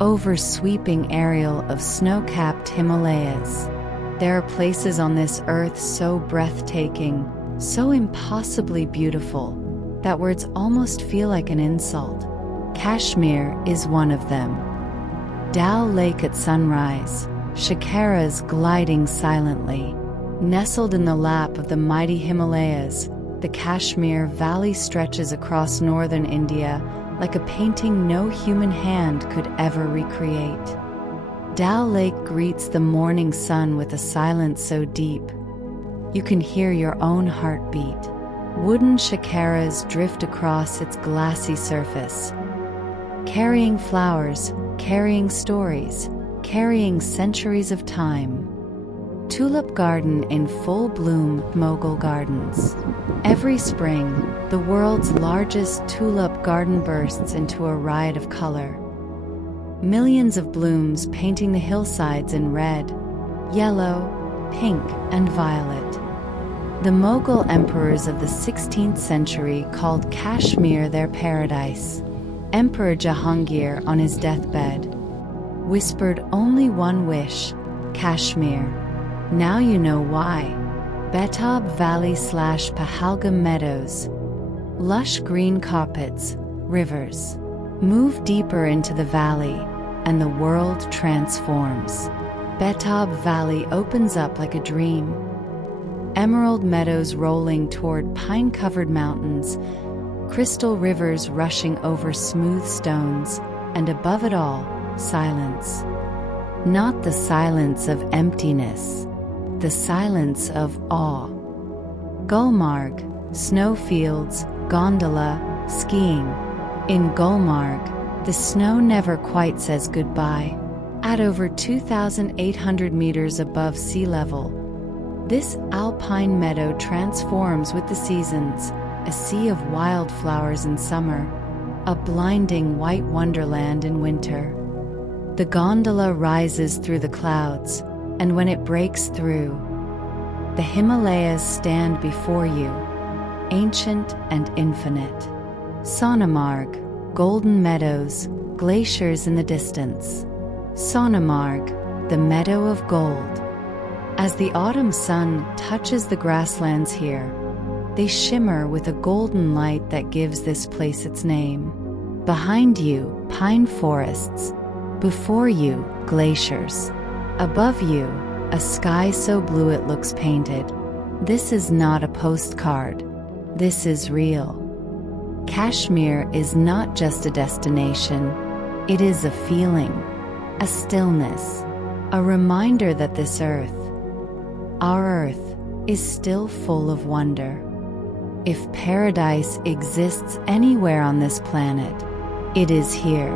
over sweeping aerial of snow-capped Himalayas. There are places on this earth so breathtaking, so impossibly beautiful, that words almost feel like an insult. Kashmir is one of them. Dal Lake at sunrise, shikaras gliding silently. Nestled in the lap of the mighty Himalayas, the Kashmir Valley stretches across northern India like a painting no human hand could ever recreate. Dal Lake greets the morning sun with a silence so deep, you can hear your own heartbeat. Wooden shikaras drift across its glassy surface, carrying flowers, carrying stories, carrying centuries of time. Tulip garden in full bloom, Mughal gardens. Every spring, the world's largest tulip garden bursts into a riot of color. Millions of blooms painting the hillsides in red, yellow, pink, and violet. The Mughal emperors of the 16th century called Kashmir their paradise. Emperor Jahangir, on his deathbed, whispered only one wish: Kashmir. Now you know why. Betaab Valley / Pahalgam meadows. Lush green carpets, rivers. Move deeper into the valley, and the world transforms. Betaab Valley opens up like a dream. Emerald meadows rolling toward pine-covered mountains, crystal rivers rushing over smooth stones, and above it all, silence. Not the silence of emptiness, the silence of awe. Gulmarg, snowfields, gondola, skiing. In Gulmarg, the snow never quite says goodbye. At over 2,800 meters above sea level, this alpine meadow transforms with the seasons, a sea of wildflowers in summer, a blinding white wonderland in winter. The gondola rises through the clouds, and when it breaks through, the Himalayas stand before you, ancient and infinite. Sonamarg, golden meadows, glaciers in the distance. Sonamarg, the meadow of gold. As the autumn sun touches the grasslands here, they shimmer with a golden light that gives this place its name. Behind you, pine forests. Before you, glaciers. Above you, a sky so blue it looks painted. This is not a postcard. This is real. Kashmir is not just a destination. It is a feeling, a stillness, a reminder that this earth, our earth, is still full of wonder. If paradise exists anywhere on this planet, it is here.